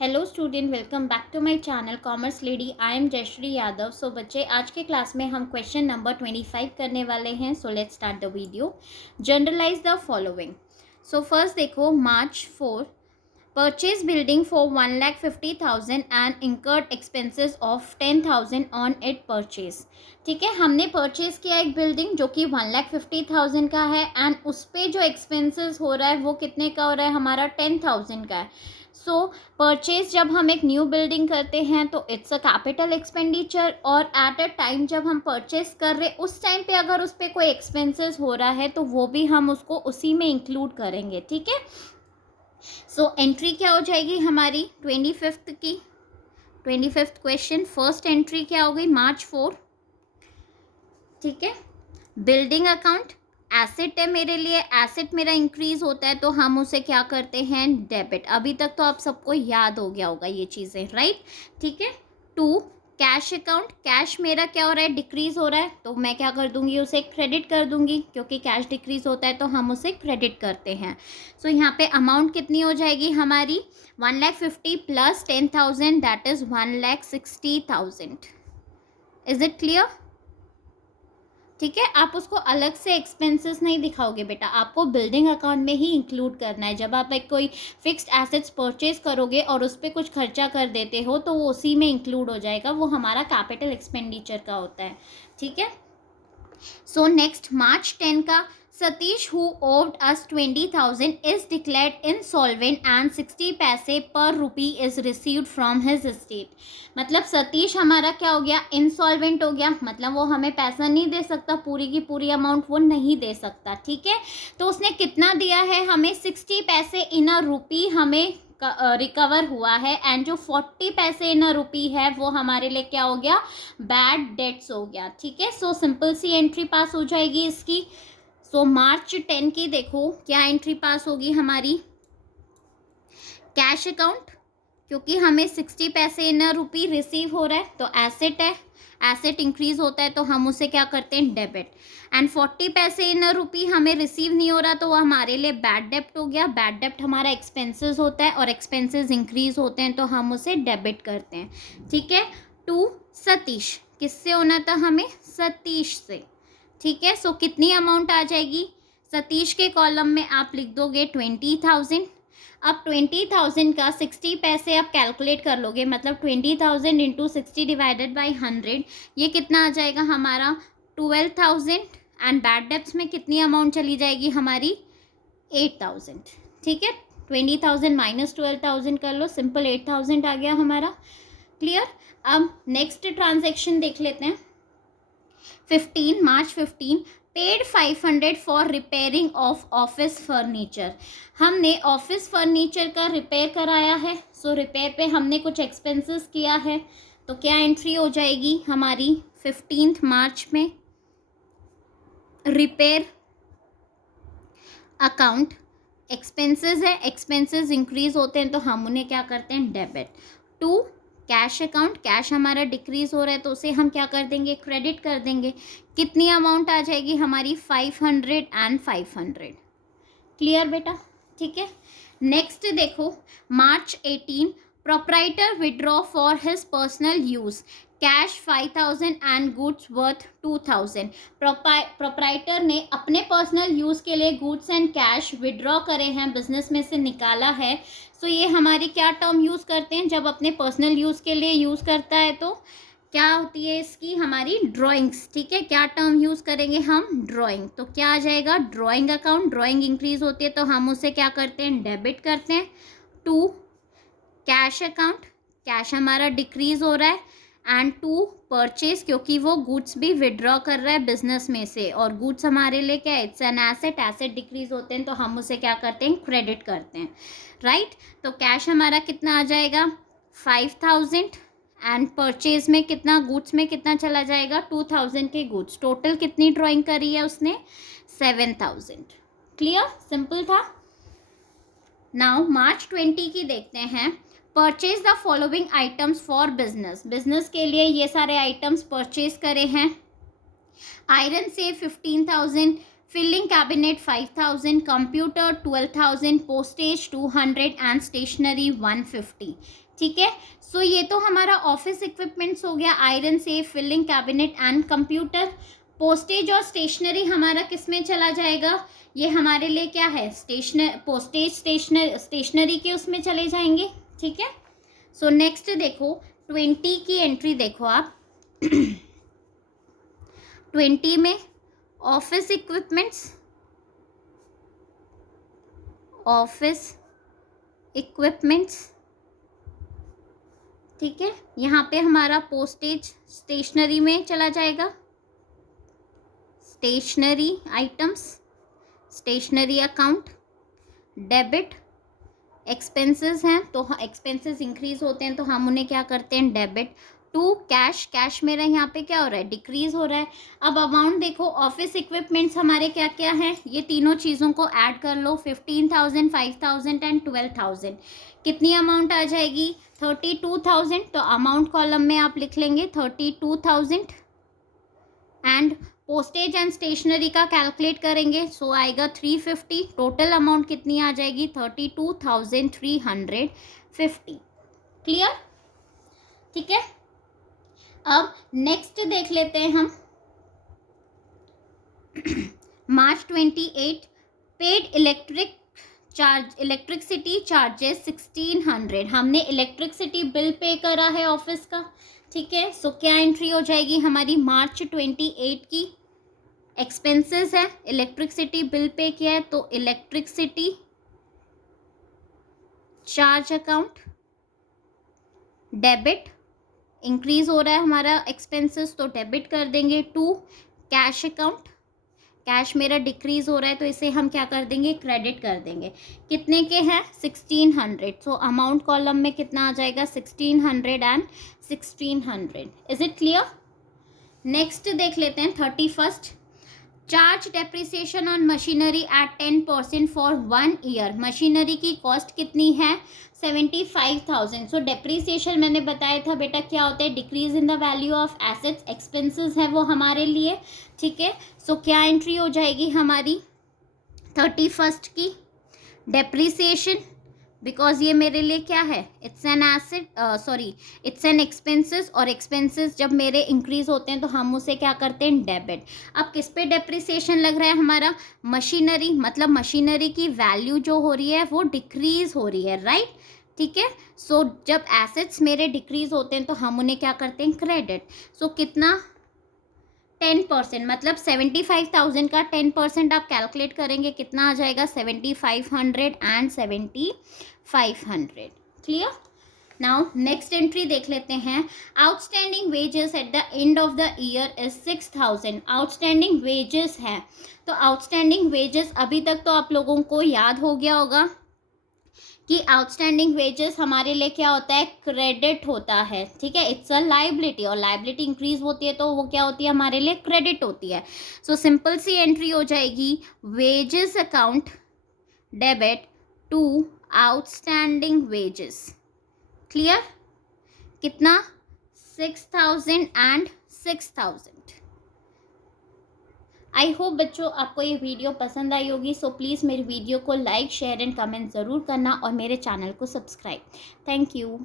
Hello student, welcome back to my channel commerce lady. I am Jayshree Yadav. So बच्चे, आज के class में हम क्वेश्चन नंबर 25 करने वाले हैं। So let's start the video. Generalise the following. So first देखो, March 4 purchase building for 1,50,000 and incurred expenses of 10,000 on it purchase. ठीक है, हमने परचेज किया एक बिल्डिंग जो कि 1,50,000 का है एंड उस पर जो एक्सपेंसेस हो रहा है वो कितने का हो रहा है, हमारा 10,000 का है। सो परचेज जब हम एक न्यू बिल्डिंग करते हैं तो इट्स अ कैपिटल एक्सपेंडिचर, और एट अ टाइम जब हम परचेज कर रहे उस टाइम पे अगर उस पर कोई एक्सपेंसेस हो रहा है तो वो भी हम उसको उसी में इंक्लूड करेंगे। ठीक है, सो एंट्री क्या हो जाएगी हमारी 25th की। 25th क्वेश्चन, फर्स्ट एंट्री क्या हो गई, मार्च 4। ठीक है, बिल्डिंग अकाउंट एसेट है मेरे लिए, एसेट मेरा इंक्रीज होता है तो हम उसे क्या करते हैं, डेबिट। अभी तक तो आप सबको याद हो गया होगा ये चीज़ें, राइट। ठीक है, 2 कैश अकाउंट, कैश मेरा क्या हो रहा है, डिक्रीज हो रहा है तो मैं क्या कर दूंगी, उसे क्रेडिट कर दूंगी, क्योंकि कैश डिक्रीज होता है तो हम उसे क्रेडिट करते हैं। सो यहाँ पे अमाउंट कितनी हो जाएगी हमारी, 1,50,000 plus 10,000 that is 1,60,000। Is it clear? ठीक है, आप उसको अलग से एक्सपेंसेस नहीं दिखाओगे बेटा, आपको बिल्डिंग अकाउंट में ही इंक्लूड करना है। जब आप एक कोई फिक्स्ड एसेट्स परचेज करोगे और उस पर कुछ खर्चा कर देते हो तो वो उसी में इंक्लूड हो जाएगा, वो हमारा कैपिटल एक्सपेंडिचर का होता है। ठीक है, सो नेक्स्ट मार्च 10 का, Satish who owed us 20,000 is declared insolvent and 60 पैसे per rupee is received from his estate. मतलब सतीश हमारा क्या हो गया, इंसॉल्वेंट हो गया, मतलब वो हमें पैसा नहीं दे सकता, पूरी की पूरी अमाउंट वो नहीं दे सकता। ठीक है, तो उसने कितना दिया है हमें, 60 पैसे इन अ रुपी हमें रिकवर हुआ है, एंड जो 40 पैसे इन रुपी है वो हमारे लिए क्या हो गया, बैड डेट्स हो गया। ठीक है, सो सिंपल सी एंट्री पास हो जाएगी इसकी। सो मार्च 10 की देखो क्या एंट्री पास होगी हमारी, कैश अकाउंट, क्योंकि हमें 60 पैसे इन रुपी रिसीव हो रहा है तो एसेट है, एसेट इंक्रीज होता है तो हम उसे क्या करते हैं, डेबिट। एंड 40 पैसे इन रुपी हमें रिसीव नहीं हो रहा तो वो हमारे लिए बैड डेप्ट हो गया। बैड डेप्ट हमारा एक्सपेंसेस होता है और एक्सपेंसेस इंक्रीज होते हैं तो हम उसे डेबिट करते हैं। ठीक है, 2 सतीश, किससे होना था हमें, सतीश से। ठीक है, सो कितनी अमाउंट आ जाएगी, सतीश के कॉलम में आप लिख दोगे 20,000। अब 20,000 का 60 पैसे आप कैलकुलेट कर लोगे, मतलब 20,000 इंटू 60 डिवाइडेड बाई 100, ये कितना आ जाएगा हमारा 12,000। एंड बैड डेब्ट्स में कितनी अमाउंट चली जाएगी हमारी, 8,000। ठीक है, 20,000 माइनस 12,000 कर लो, सिंपल 8,000 आ गया हमारा। क्लियर? अब नेक्स्ट ट्रांजेक्शन देख लेते हैं। 15 मार्च 15 paid 500 for repairing of office furniture. हमने ऑफिस फर्नीचर का रिपेयर कराया है, सो रिपेयर पे हमने कुछ एक्सपेंसेस किया है तो क्या एंट्री हो जाएगी हमारी 15 मार्च में, रिपेयर अकाउंट, एक्सपेंसेस है, एक्सपेंसेस इंक्रीज होते हैं तो हम उन्हें क्या करते हैं, डेबिट। 2 कैश अकाउंट, कैश हमारा डिक्रीज हो रहा है तो उसे हम क्या कर देंगे, क्रेडिट कर देंगे। कितनी अमाउंट आ जाएगी हमारी, 500 एंड 500। क्लियर बेटा? ठीक है, नेक्स्ट देखो, मार्च 18 proprietor withdraw for his personal use, cash 5,000 and goods worth 2,000। Proprietor ने अपने पर्सनल यूज़ के लिए गुड्स एंड कैश विड्रॉ करे हैं, बिजनेस में से निकाला है। सो ये हमारी क्या टर्म यूज़ करते हैं, जब अपने पर्सनल यूज़ के लिए यूज़ करता है तो क्या होती है इसकी हमारी, ड्राइंग्स। ठीक है, क्या टर्म यूज़ करेंगे हम, ड्राइंग। तो क्या आ जाएगा, ड्राइंग अकाउंट, ड्राइंग इंक्रीज होती है तो हम उसे क्या करते हैं, डेबिट करते हैं। 2 कैश अकाउंट, कैश हमारा डिक्रीज हो रहा है, एंड 2 परचेज, क्योंकि वो गुड्स भी विड्रॉ कर रहा है बिजनेस में से, और गुड्स हमारे लिए क्या है, it's an asset, asset decrease होते हैं तो हम उसे क्या करते हैं, क्रेडिट करते हैं, राइट। तो कैश हमारा कितना आ जाएगा, 5,000, एंड परचेज में कितना, गुड्स में कितना चला जाएगा, 2,000 के गुड्स। टोटल कितनी ड्राइंग करी है उसने, 7,000। क्लियर? सिंपल था। नाउ मार्च 20 की देखते हैं। Purchase the following items for business, business के लिए ये सारे आइटम्स परचेज करे हैं। आयरन से 15,000, filing cabinet 5,000, computer 12,000, postage 200 and stationery 150। ठीक है, सो ये तो हमारा ऑफिस इक्विपमेंट्स हो गया, iron safe, filing cabinet and computer. Postage और स्टेशनरी हमारा किस में चला जाएगा, ये हमारे लिए क्या है, पोस्टेज स्टेशनरी के उसमें चले जाएंगे। ठीक है, सो नेक्स्ट देखो 20 की एंट्री देखो आप 20 में ऑफिस इक्विपमेंट्स, ठीक है, यहाँ पे हमारा पोस्टेज स्टेशनरी में चला जाएगा, stationery items, stationery account, debit, expenses हैं तो एक्सपेंसेस इंक्रीज होते हैं तो हम उन्हें क्या करते हैं, डेबिट। टू कैश, कैश मेरा यहाँ पे क्या हो रहा है, डिक्रीज हो रहा है। अब अमाउंट देखो, ऑफिस इक्विपमेंट्स हमारे क्या क्या हैं, ये तीनों चीज़ों को ऐड कर लो, 15,000, 5,000 एंड 12,000, कितनी अमाउंट आ जाएगी, 32,000। तो अमाउंट कॉलम में आप लिख लेंगे 32,000 एंड पोस्टेज एंड स्टेशनरी का कैलकुलेट करेंगे सो आएगा 350। टोटल अमाउंट कितनी आ जाएगी, 32,350। क्लियर, ठीक है। अब नेक्स्ट देख लेते हैं हम मार्च 28 पेड इलेक्ट्रिसिटी चार्जेस 1600, हमने इलेक्ट्रिसिटी बिल पे करा है ऑफिस का। ठीक है, सो क्या एंट्री हो जाएगी हमारी, मार्च 28 की एक्सपेंसेस है, इलेक्ट्रिसिटी बिल पे किया है तो electricity charge account, debit, increase हो रहा है हमारा एक्सपेंसेस तो डेबिट कर देंगे। टू कैश अकाउंट, कैश मेरा डिक्रीज हो रहा है तो इसे हम क्या कर देंगे, क्रेडिट कर देंगे। कितने के हैं, 1600, सो अमाउंट कॉलम में कितना आ जाएगा, 1600 and 1600। Is it clear. Next देख लेते हैं 31st, charge depreciation on machinery at 10% for 1 year. Machinery की कॉस्ट कितनी है, 75,000। सो डेप्रिसिएशन मैंने बताया था बेटा क्या होता है, decrease in the value of assets, expenses है वो हमारे लिए। ठीक है, सो क्या एंट्री हो जाएगी हमारी 31st की, डेप्रिसिएशन, बिकॉज ये मेरे लिए क्या है, it's an asset, it's an expenses, और एक्सपेंसेस जब मेरे इंक्रीज होते हैं तो हम उसे क्या करते हैं, डेबिट। अब किस पे डेप्रिसिएशन लग रहा है हमारा, मशीनरी, मतलब मशीनरी की वैल्यू जो हो रही है वो डिक्रीज हो रही है, राइट। ठीक है, सो जब एसेट्स मेरे डिक्रीज होते हैं तो हम उन्हें क्या करते हैं, क्रेडिट। सो कितना, 10%, मतलब 75,000 का 10% आप कैलकुलेट करेंगे कितना आ जाएगा, 7,500 and 7,500। Clear. Now next entry देख लेते हैं, outstanding wages at the end of the year is 6,000। Outstanding wages है तो आउटस्टैंडिंग वेजेस अभी तक तो आप लोगों को याद हो गया होगा कि आउटस्टैंडिंग वेजेस हमारे लिए क्या होता है, क्रेडिट होता है। ठीक है, इट्स अ लाइबिलिटी, और लाइबिलिटी इंक्रीज होती है तो वो क्या होती है, हमारे लिए क्रेडिट होती है। सो सिंपल सी एंट्री हो जाएगी, wages account debit to outstanding wages. Clear, कितना, 6,000 एंड 6,000। आई होप बच्चों आपको ये वीडियो पसंद आई होगी, सो प्लीज़ मेरी वीडियो को लाइक, शेयर एंड कमेंट ज़रूर करना और मेरे चैनल को सब्सक्राइब। Thank you.